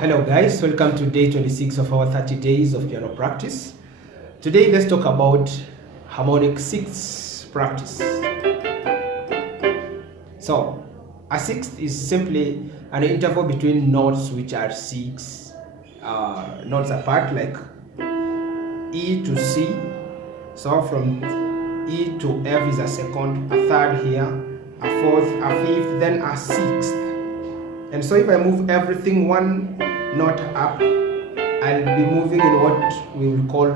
Hello guys, welcome to day 26 of our 30 days of piano practice. Today let's talk about harmonic 6 practice. So a sixth is simply an interval between notes which are 6 notes apart, like E to C. So from E to F is a second, a third here, a fourth, a fifth, then a sixth. And so if I move everything one note up, I'll be moving in what we will call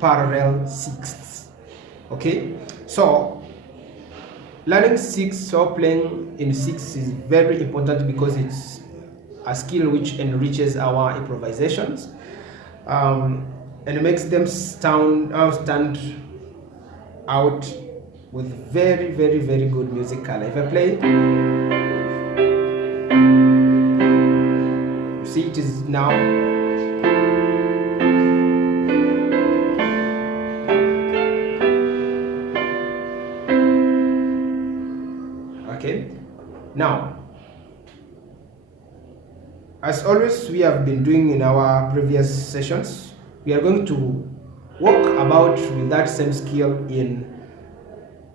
parallel sixths. Okay, so learning sixths or playing in sixths is very important because it's a skill which enriches our improvisations and makes them stand out with very good musical. If I play, you see it is now okay. Now, as always we have been doing in our previous sessions, we are going to walk about with that same skill in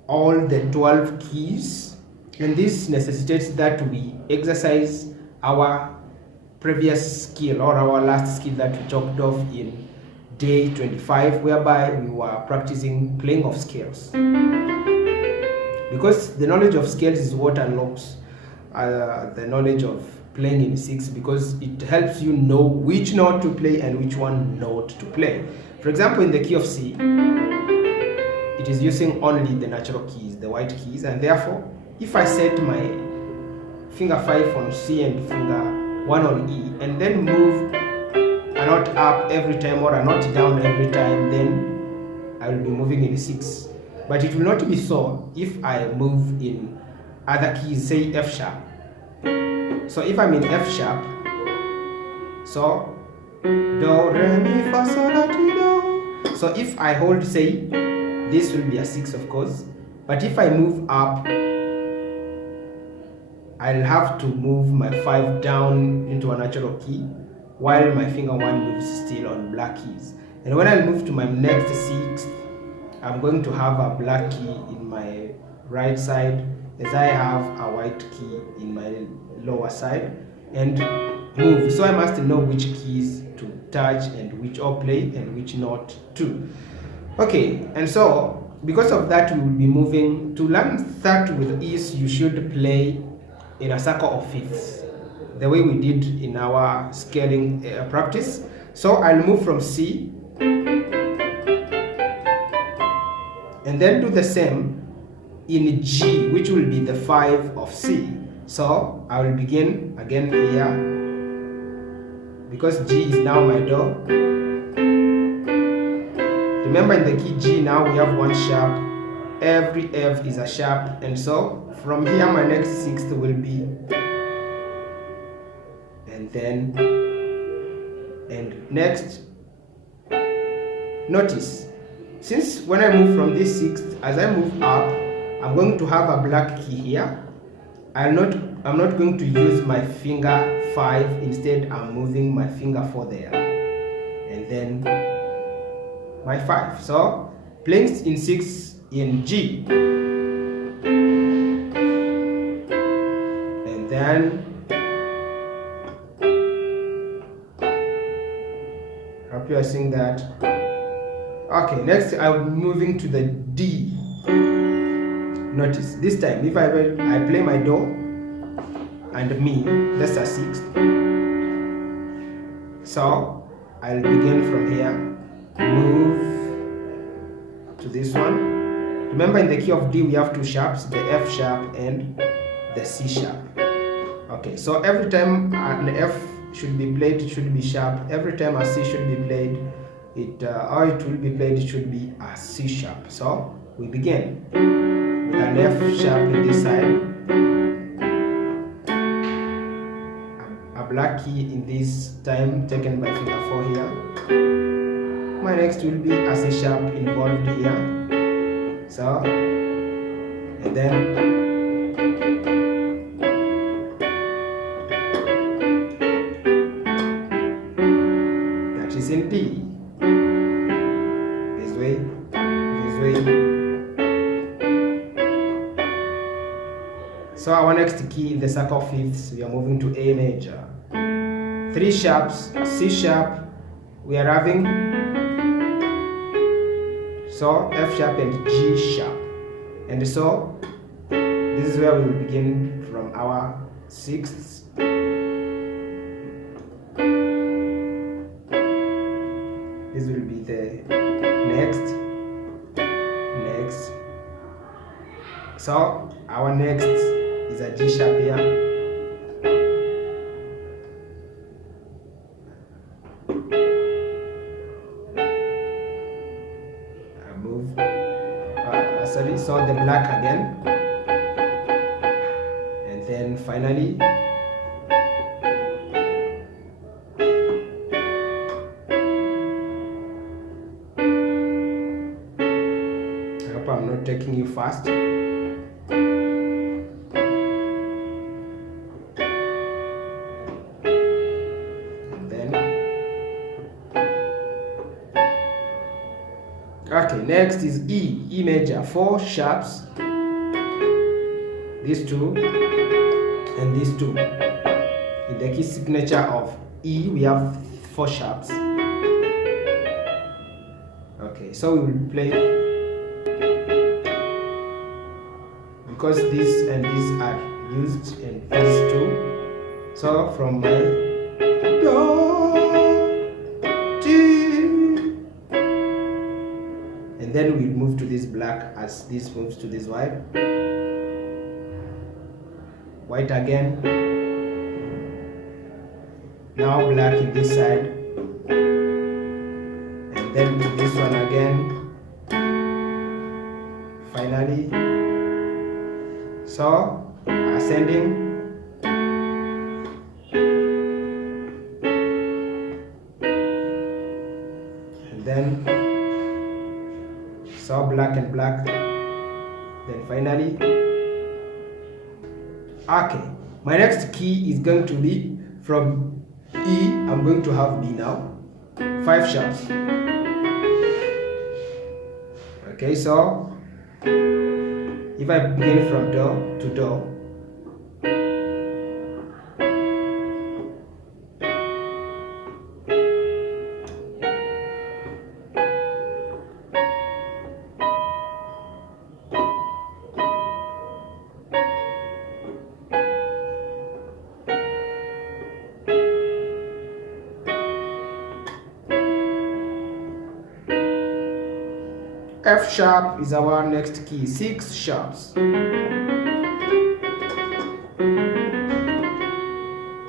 all the 12 keys, and this necessitates that we exercise our previous skill or our last skill that we talked of in day 25, whereby we were practicing playing of scales, because the knowledge of scales is what unlocks the knowledge of playing in six, because it helps you know which note to play and which one note to play. For example, in the key of C, it is using only the natural keys, the white keys, and therefore if I set my finger 5 on C and finger 1 on E and then move a note up every time or a note down every time, then I will be moving in 6. But it will not be so if I move in other keys, say F sharp. So if I'm in F sharp, so do, re, mi, fa, sol, la, ti, do. So if I hold, say, this will be a 6 of course, but if I move up, I'll have to move my 5 down into a natural key while my finger 1 moves still on black keys. And when I move to my next 6th, I'm going to have a black key in my right side as I have a white key in my lower side and move. So I must know which keys to touch and which or play and which not to. Okay, and so because of that we will be moving. To learn that with ease, you should play in a circle of fifths, the way we did in our scaling practice. So I'll move from C and then do the same in G, which will be the 5 of C. So I will begin again here, because G is now my do. Remember, in the key G now we have 1 sharp, every F is a sharp, and so from here my next 6th will be, and then, and next. Notice, since when I move from this 6th, as I move up, I'm going to have a black key here. I'm not going to use my finger 5, instead I'm moving my finger 4 there, and then my 5. So playing in 6 in G, and then hope you are seeing that. Okay, next I'm moving to the D. Notice this time if I play my do and mi, that's a 6th. So I'll begin from here, move to this one. Remember, in the key of D we have 2 sharps, the F sharp and the C sharp. Okay, so every time an F should be played, it should be sharp. Every time a C should be played, it will be played, it should be a C sharp. So we begin with an F sharp in this side, a black key in this time taken by finger 4 here. My next will be a C sharp involved here. So, and then 3. So our next key in the circle fifths, we are moving to A major. 3 sharps, C sharp, we are having, so F sharp and G sharp. And so this is where we will begin from our sixths. This will be the next. So our next is a G sharp here. I move. Sorry, so the black again, and then finally I hope I'm not taking you fast. Okay, next is E major, 4 sharps, these 2 and these 2. In the key signature of E, we have 4 sharps. Okay, so we will play, because this and these are used in these 2. So from my Do, and then we'll move to this black as this moves to this white. White again. Now black in this side. And then to this one again. Finally. So, ascending. And then so black and black, then finally. Okay, my next key is going to be from E. I'm going to have B now, 5 sharps. Okay, so if I begin from Do to Do, F sharp is our next key, 6 sharps.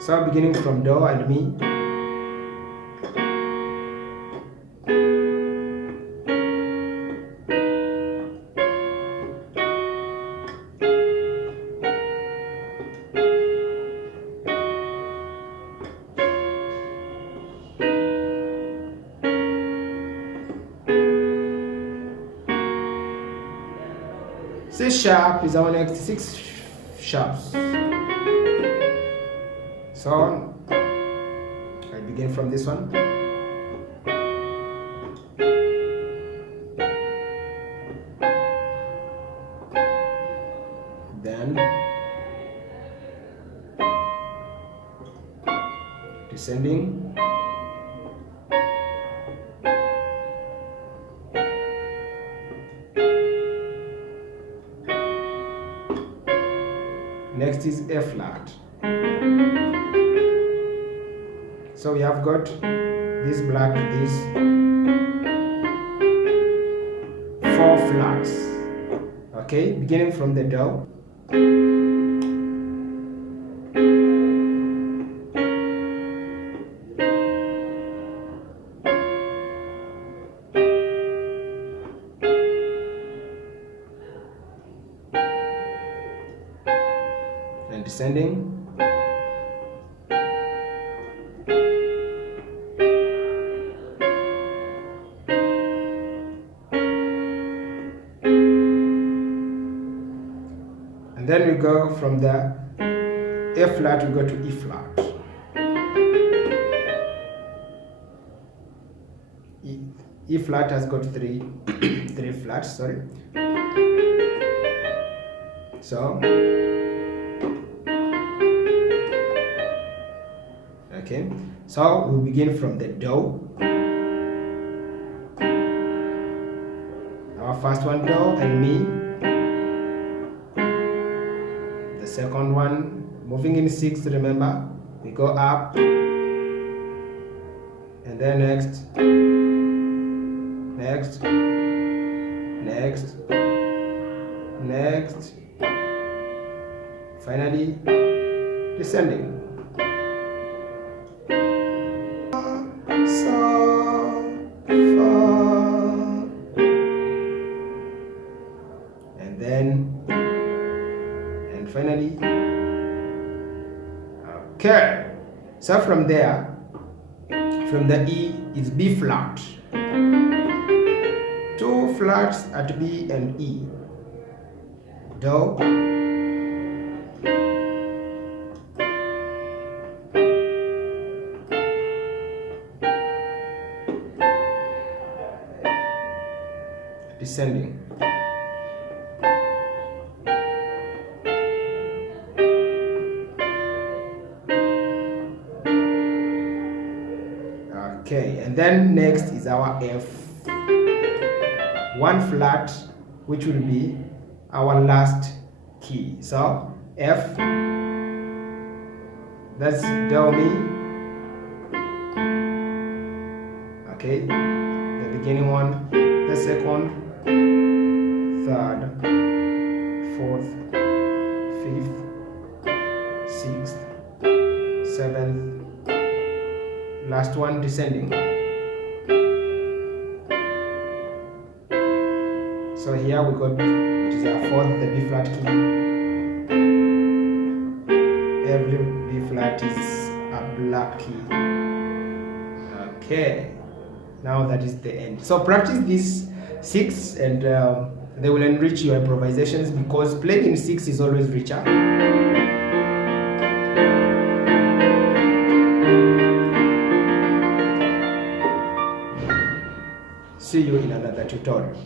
So beginning from Do and Mi. C sharp is our next 6 sharps. So I begin from this one. Then descending. Next is A flat. So we have got this black, these 4 flats. Okay, beginning from the Do. And descending. And then we go from the A flat, we go to E flat. E flat has got three three flats, sorry. So okay, so we begin from the do. Our first one, do and mi. The second one, moving in 6, remember, we go up, and then next, finally descending. So, and finally, okay. So from there, from the E is B flat. 2 flats at B and E. Do. Descending. Okay, and then next is our F. 1 flat, which will be our last key. So F, that's do mi. Okay, the beginning one, the second, third, fourth, fifth, sixth, seventh, last one descending. So here we got, it is our fourth, the B flat key. Every B flat is a black key. Okay, now that is the end. So practice these 6 and they will enrich your improvisations, because playing in 6 is always richer. See you in another tutorial.